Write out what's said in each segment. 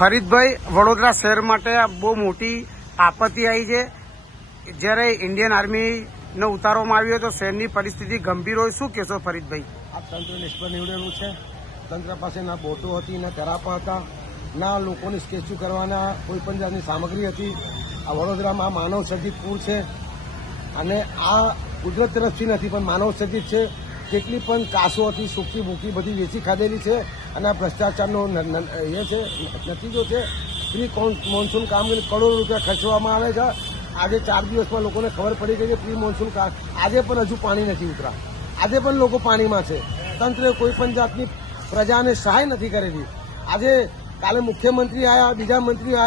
ફરીદભાઈ, વડોદરા શહેર માટે બહુ મોટી આપત્તિ આવી છે. જ્યારે ઇન્ડિયન આર્મીને ઉતારવામાં આવ્યો તો શહેરની પરિસ્થિતિ ગંભીર હોય. શું કહેશો ફરીદભાઈ? આ તંત્ર નિષ્ફળ નીવડેલું છે. તંત્ર પાસે ના બોટો હતી, ના તરાપા હતા, ના લોકોની સ્કેચુ કરવાના કોઈ પણ જાતની સામગ્રી હતી. આ વડોદરામાં માનવ સર્જિત પૂર છે અને આ કુદરત તરફથી નથી પણ માનવ સર્જિત છે. જેટલી પણ કાસો હતી, સૂકી ભૂકી બધી વેચી ખાધેલી છે અને આ ભ્રષ્ટાચારનો એ છે નતીજો છે. પ્રી મોન્સૂન કામગીરી કરોડો રૂપિયા ખર્ચવામાં આવે છે. આજે 4 દિવસમાં લોકોને ખબર પડી ગઈ કે પ્રી મોન્સૂન આજે પણ હજુ પાણી નથી ઉતરા. આજે પણ લોકો પાણીમાં છે. તંત્રે કોઈ પણ જાતની પ્રજાને સહાય નથી કરેલી. આજે કાલે મુખ્યમંત્રી આવ્યા, બીજા મંત્રીઓ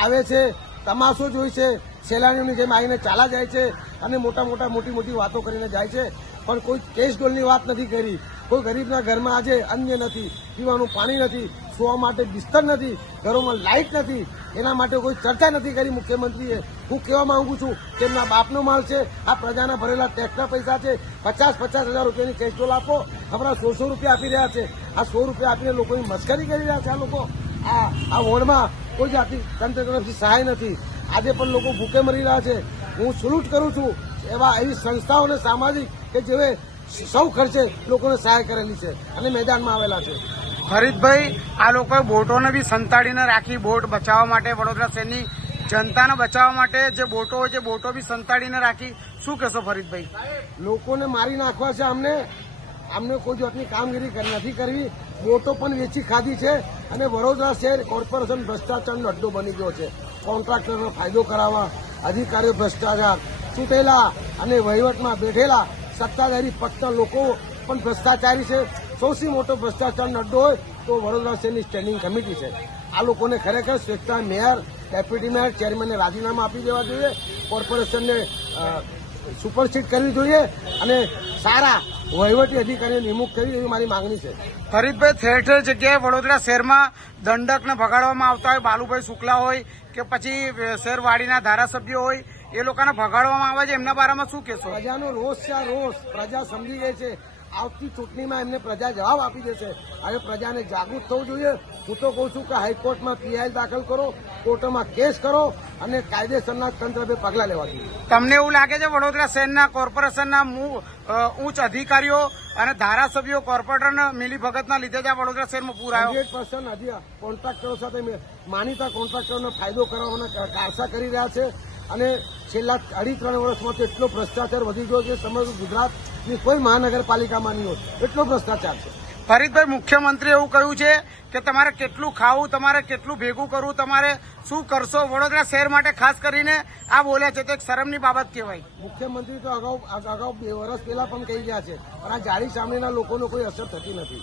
આવે છે, તમાશો જોઈ છે, સહેલાણીઓની જેમ આવીને ચાલા જાય છે અને મોટી મોટી વાતો કરીને જાય છે. પણ કોઈ કેશ ડોલની વાત નથી કરી. કોઈ ગરીબના ઘરમાં આજે અન્ય નથી, પીવાનું પાણી નથી, સુવા માટે બિસ્તર નથી, ઘરોમાં લાઇટ નથી. એના માટે કોઈ ચર્ચા નથી કરી મુખ્યમંત્રીએ. હું કહેવા માંગુ છું કે એમના બાપનો માલ છે, આ પ્રજાના ભરેલા ટેક્સના પૈસા છે. 50,000 રૂપિયાની કેશ ડોલ આપો. હમણાં 100 રૂપિયા આપી રહ્યા છે. આ 100 રૂપિયા આપીને લોકોની મસ્કરી કરી રહ્યા છે. આ લોકો આ વોર્ડમાં કોઈ જાતની તંત્ર તરફથી સહાય નથી. આજે પણ લોકો ભૂખે મરી રહ્યા છે. હું સલ્યુટ કરું છું એવી સંસ્થાઓને, સામાજિક કે જેવે સૌ ખર્ચે લોકોને સહાય કરેલી છે અને મેદાનમાં આવેલા છે. ફરીદભાઈ, આ લોકોએ બોટોને બી સંતાડીને રાખી. બોટ બચાવવા માટે, વડોદરા શહેરની જનતાને બચાવવા માટે જે બોટો હોય છે, બોટો બી સંતાડીને રાખી. શું કહેશો ફરીદભાઈ? લોકોને મારી નાખવા છે. અમને કોઈ જાતની કામગીરી નથી કરવી. બોટો પણ વેચી ખાધી છે અને વડોદરા શહેર કોર્પોરેશન ભ્રષ્ટાચારનો અડ્ડો બની ગયો છે. કોન્ટ્રાક્ટરનો ફાયદો કરાવવા, અધિકારીઓ ભ્રષ્ટાચાર, ચૂંટેલા અને વહીવટમાં બેઠેલા સત્તાધારી પક્ષના લોકો પણ ભ્રષ્ટાચારી છે. સૌથી મોટો ભ્રષ્ટાચારનો અડ્ડો હોય તો વડોદરા શહેરની સ્ટેન્ડિંગ કમિટી છે. આ લોકોને ખરેખર સ્વેચ્છાએ મેયર, ડેપ્યુટી મેયર, ચેરમેનને રાજીનામા આપી દેવા જોઈએ. કોર્પોરેશનને સુપરસીડ કરવી જોઈએ અને સારા વહીવટી અધિકારીઓ નિમણૂક કરવી એવી મારી માંગણી છે. ફરીદભાઈ, ઠેર ઠેર જગ્યાએ વડોદરા શહેરમાં દંડકને ભગાડવામાં આવતા હોય, બાલુભાઈ શુક્લા હોય કે પછી શહેરવાડીના ધારાસભ્યો હોય, એ લોકોને ભગાડવામાં આવે છે. એમના બારામાં શું કહેશો? પ્રજાનો રોષ છે. આ રોષ પ્રજા સમજી ગઈ છે. આવતી ચૂંટણીમાં એમને પ્રજા જવાબ આપી દેશે. હવે પ્રજાને જાગૃત થવું જોઈએ. હું તો કહું છું કે હાઈકોર્ટમાં પીઆઈ દાખલ કરો, કોર્ટમાં કેસ કરો અને કાયદેસરના તંત્ર પગલાં લેવા જોઈએ. તમને એવું લાગે છે વડોદરા શહેરના કોર્પોરેશનના ઉચ્ચ અધિકારીઓ અને ધારાસભ્યો કોર્પોરેટરના મિલીભગતના લીધે જ આ વડોદરા શહેરમાં પૂર આવ્યો? 100% કોન્ટ્રાક્ટરો સાથે માનીતા કોન્ટ્રાક્ટરોનો ફાયદો કરાવવાના કારસા કરી રહ્યા છે અને છેલ્લા 2.5-3 વર્ષમાં તો એટલો ભ્રષ્ટાચાર વધી ગયો છે. સમગ્ર ગુજરાતની કોઈ મહાનગરપાલિકામાં નહીં હોય એટલો ભ્રષ્ટાચાર છે. ફરીદભાઈ, મુખ્યમંત્રીએ એવું કહ્યું છે કે તમારે કેટલું ખાવું, તમારે કેટલું ભેગું કરવું, તમારે શું કરશો. વડોદરા શહેર માટે ખાસ કરીને આ બોલ્યા છે તો એક શરમની બાબત કહેવાય. મુખ્યમંત્રી તો અગાઉ 2 વર્ષ પહેલા પણ કહી ગયા છે પણ આ જાડી સામેના લોકોનો કોઈ અસર થતી નથી.